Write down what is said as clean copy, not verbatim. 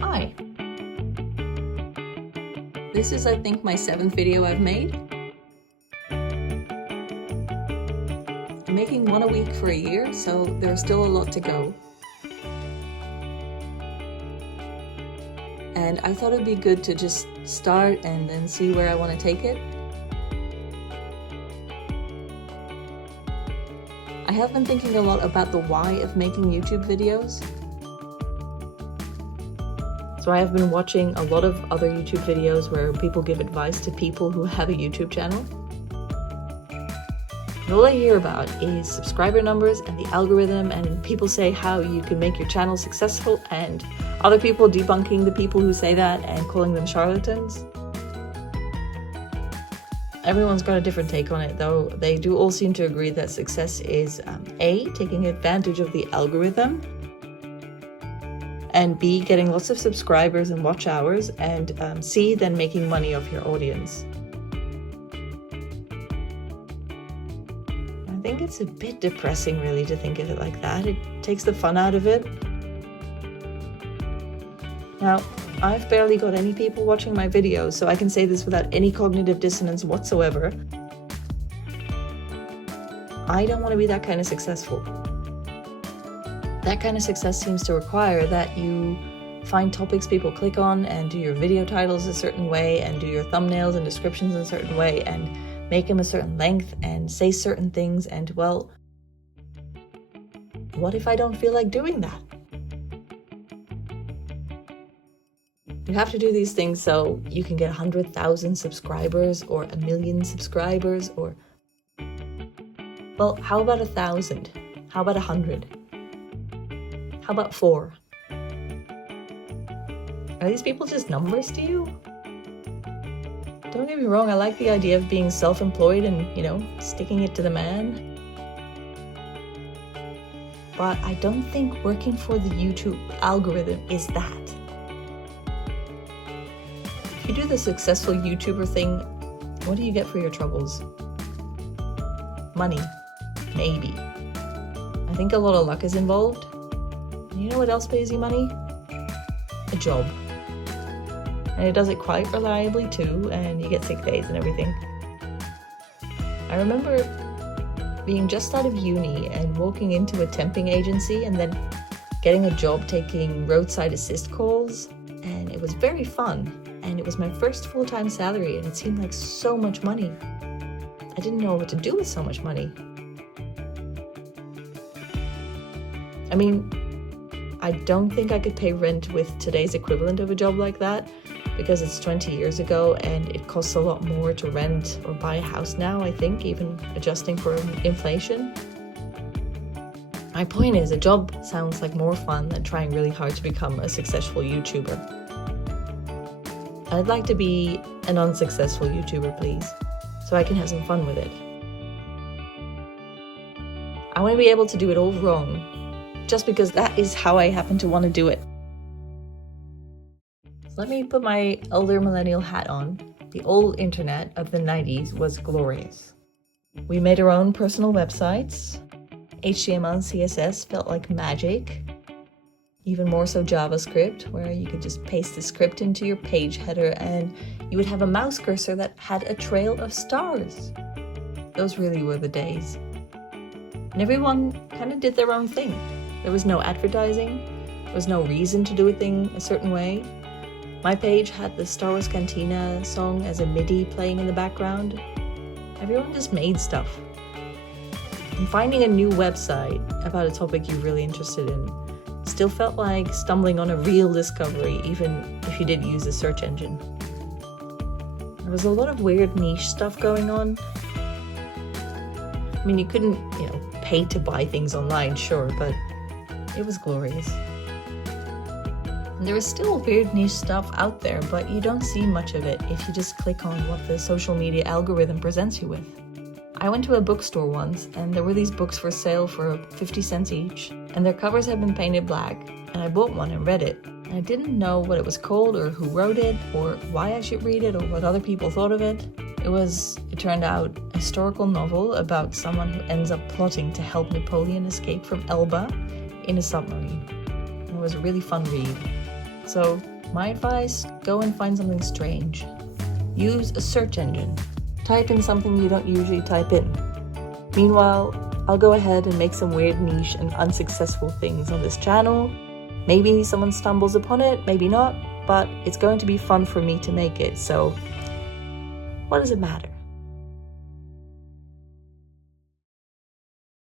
Hi. This is, I think, my 7th video I've made. I'm making one a week for a year, so there's still a lot to go. And I thought it'd be good to just start and then see where I want to take it. I have been thinking a lot about the why of making YouTube videos. So I have been watching a lot of other YouTube videos where people give advice to people who have a YouTube channel. And all I hear about is subscriber numbers and the algorithm, and people say how you can make your channel successful, and other people debunking the people who say that and calling them charlatans. Everyone's got a different take on it, though. They do all seem to agree that success is A, taking advantage of the algorithm, and B, getting lots of subscribers and watch hours, and C, then making money off your audience. I think it's a bit depressing, really, to think of it like that. It takes the fun out of it. Now, I've barely got any people watching my videos, so I can say this without any cognitive dissonance whatsoever. I don't want to be that kind of successful. That kind of success seems to require that you find topics people click on and do your video titles a certain way and do your thumbnails and descriptions in a certain way and make them a certain length and say certain things, and well, what if I don't feel like doing that? You have to do these things so you can get 100,000 subscribers or 1 million subscribers, or, well, how about 1,000? How about 100? How about 4? Are these people just numbers to you? Don't get me wrong, I like the idea of being self-employed and, sticking it to the man. But I don't think working for the YouTube algorithm is that. If you do the successful YouTuber thing, what do you get for your troubles? Money. Maybe. I think a lot of luck is involved. And you know what else pays you money? A job. And it does it quite reliably too, and you get sick days and everything. I remember being just out of uni and walking into a temping agency and then getting a job taking roadside assist calls, and it was very fun. And it was my first full-time salary, and it seemed like so much money. I didn't know what to do with so much money. I mean, I don't think I could pay rent with today's equivalent of a job like that, because it's 20 years ago and it costs a lot more to rent or buy a house now, I think, even adjusting for inflation. My point is, a job sounds like more fun than trying really hard to become a successful YouTuber. I'd like to be an unsuccessful YouTuber, please, so I can have some fun with it. I want to be able to do it all wrong, just because that is how I happen to want to do it. So let me put my elder millennial hat on. The old internet of the 90s was glorious. We made our own personal websites. HTML and CSS felt like magic. Even more so JavaScript, where you could just paste the script into your page header and you would have a mouse cursor that had a trail of stars. Those really were the days. And everyone kind of did their own thing. There was no advertising. There was no reason to do a thing a certain way. My page had the Star Wars Cantina song as a MIDI playing in the background. Everyone just made stuff. And finding a new website about a topic you're really interested in still felt like stumbling on a real discovery, even if you did use a search engine. There was a lot of weird niche stuff going on. I mean, you couldn't, pay to buy things online, sure, but it was glorious. And there is still weird niche stuff out there, but you don't see much of it if you just click on what the social media algorithm presents you with. I went to a bookstore once, and there were these books for sale for 50 cents each, and their covers had been painted black, and I bought one and read it. And I didn't know what it was called, or who wrote it, or why I should read it, or what other people thought of it. It turned out, a historical novel about someone who ends up plotting to help Napoleon escape from Elba in a submarine. And it was a really fun read. So my advice, go and find something strange. Use a search engine. Type in something you don't usually type in. Meanwhile, I'll go ahead and make some weird niche and unsuccessful things on this channel. Maybe someone stumbles upon it, maybe not, but it's going to be fun for me to make it, so what does it matter?